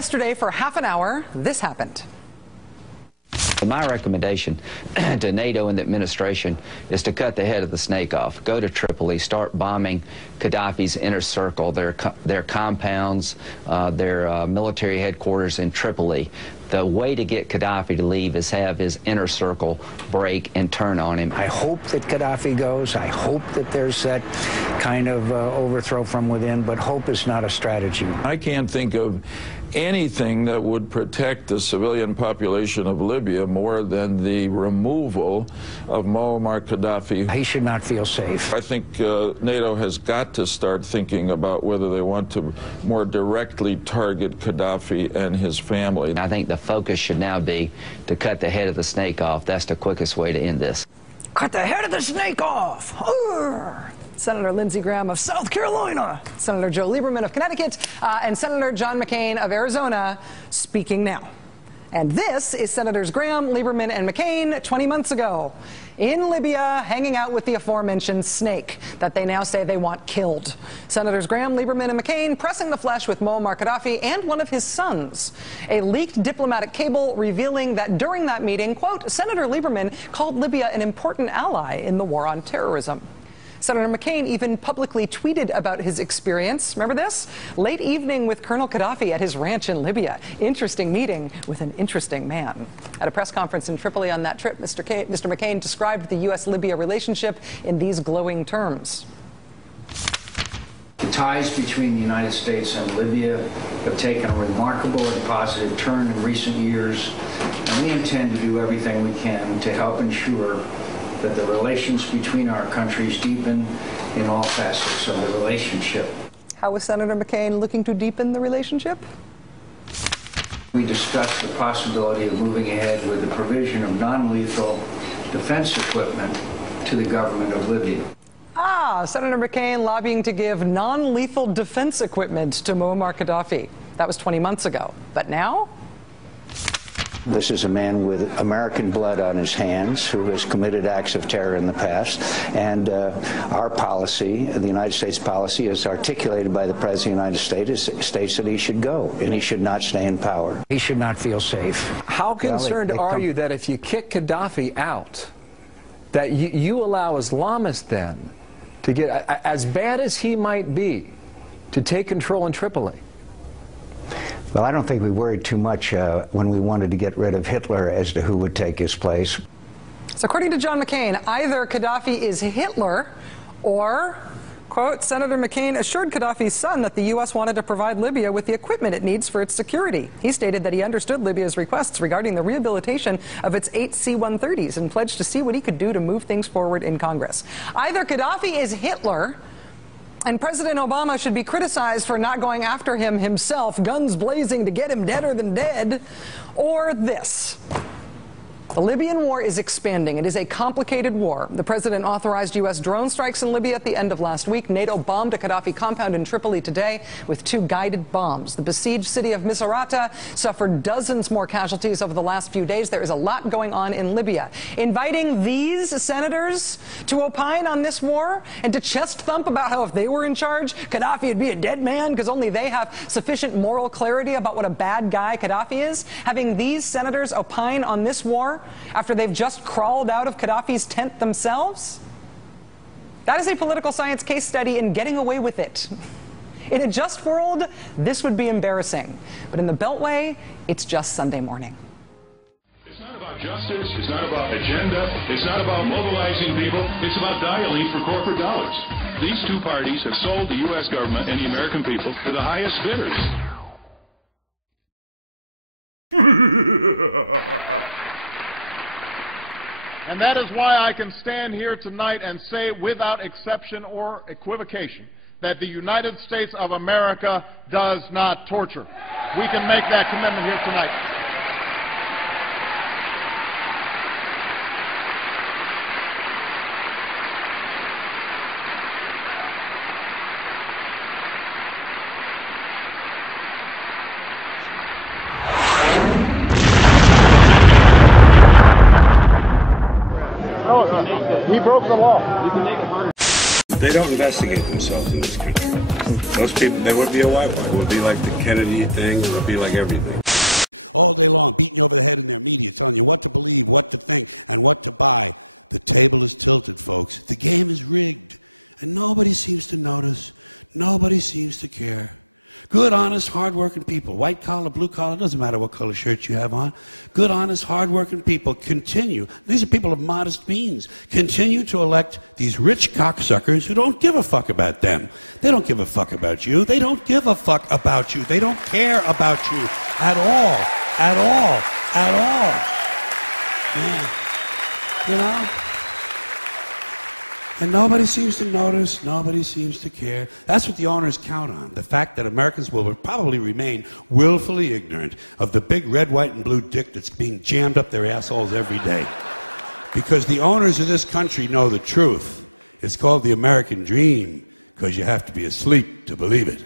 Yesterday, for half an hour, this happened. My recommendation to NATO and the administration is to cut the head of the snake off. Go to Tripoli, start bombing Qadhafi's inner circle, their compounds, their military headquarters in Tripoli. The way to get Qadhafi to leave is have his inner circle break and turn on him. I hope that Gaddafi goes. I hope that there's that kind of overthrow from within, but hope is not a strategy. I can't think of anything that would protect the civilian population of Libya more than the removal of Muammar Gaddafi. He should not feel safe. I think NATO has got to start thinking about whether they want to more directly target Gaddafi and his family. I think the focus should now be to cut the head of the snake off. That's the quickest way to end this. Cut the head of the snake off! Urgh. Senator Lindsey Graham of South Carolina, Senator Joe Lieberman of Connecticut, and Senator John McCain of Arizona speaking now. And this is Senators Graham, Lieberman, and McCain 20 months ago in Libya, hanging out with the aforementioned snake that they now say they want killed. Senators Graham, Lieberman, and McCain pressing the flesh with Muammar Gaddafi and one of his sons. A leaked diplomatic cable revealing that during that meeting, quote, Senator Lieberman called Libya an important ally in the war on terrorism. Senator McCain even publicly tweeted about his experience. Remember this? Late evening with Colonel Qadhafi at his ranch in Libya. Interesting meeting with an interesting man. At a press conference in Tripoli on that trip, Mr. McCain described the U.S.-Libya relationship in these glowing terms. The ties between the United States and Libya have taken a remarkable and positive turn in recent years, and we intend to do everything we can to help ensure that the relations between our countries deepen in all facets of the relationship. How is Senator McCain looking to deepen the relationship? We discussed the possibility of moving ahead with the provision of non-lethal defense equipment to the government of Libya. Senator McCain lobbying to give non-lethal defense equipment to Muammar Gaddafi. That was 20 months ago. But now? This is a man with American blood on his hands who has committed acts of terror in the past. And our policy, the United States policy, as articulated by the President of the United States, states that he should go and he should not stay in power. He should not feel safe. How concerned are you that if you kick Gaddafi out, that you allow Islamists then to get, as bad as he might be, to take control in Tripoli? Well, I don't think we worried too much when we wanted to get rid of Hitler as to who would take his place. So according to John McCain, either Gaddafi is Hitler or, quote, Senator McCain assured Gaddafi's son that the U.S. wanted to provide Libya with the equipment it needs for its security. He stated that he understood Libya's requests regarding the rehabilitation of its 8 C-130s and pledged to see what he could do to move things forward in Congress. Either Gaddafi is Hitler, and President Obama should be criticized for not going after him himself, guns blazing to get him deader than dead, or this. The Libyan war is expanding. It is a complicated war. The president authorized U.S. drone strikes in Libya at the end of last week. NATO bombed a Qadhafi compound in Tripoli today with 2 guided bombs. The besieged city of Misrata suffered dozens more casualties over the last few days. There is a lot going on in Libya. Inviting these senators to opine on this war and to chest thump about how if they were in charge, Qadhafi would be a dead man because only they have sufficient moral clarity about what a bad guy Qadhafi is. Having these senators opine on this war after they've just crawled out of Qadhafi's tent themselves? That is a political science case study in getting away with it. In a just world, this would be embarrassing. But in the Beltway, it's just Sunday morning. It's not about justice. It's not about agenda. It's not about mobilizing people. It's about dialing for corporate dollars. These two parties have sold the U.S. government and the American people to the highest bidders. And that is why I can stand here tonight and say without exception or equivocation that the United States of America does not torture. We can make that commitment here tonight. He broke the law. You can make it harder. They don't investigate themselves in this country. Most people, there would be a whitewash. It would be like the Kennedy thing. It would be like everything. All day long, beating you over the head in their media, telling you what to believe, what to think, and what to buy. The table is tilted, folks. The game is rigged. And nobody seems to notice. Nobody seems to care. Good, honest, hard-working people, white collar, blue collar, doesn't matter what color shirt you have on. Good, honest, hard-working people continue. These are people of modest means. Continue to elect these rich cocksuckers who don't give a fuck about them. They don't give a fuck about you. They don't give a fuck about you. They don't care about you at all. At all. At all. Yeah. You know? And nobody seems to notice, nobody seems to care. That's what the owners count on, the fact that Americans will probably remain willfully ignorant of the big red, white, and blue dick that's being jammed up their assholes every day. Because the owners of this country know the truth. It's called the American dream, because you have to be asleep to believe it.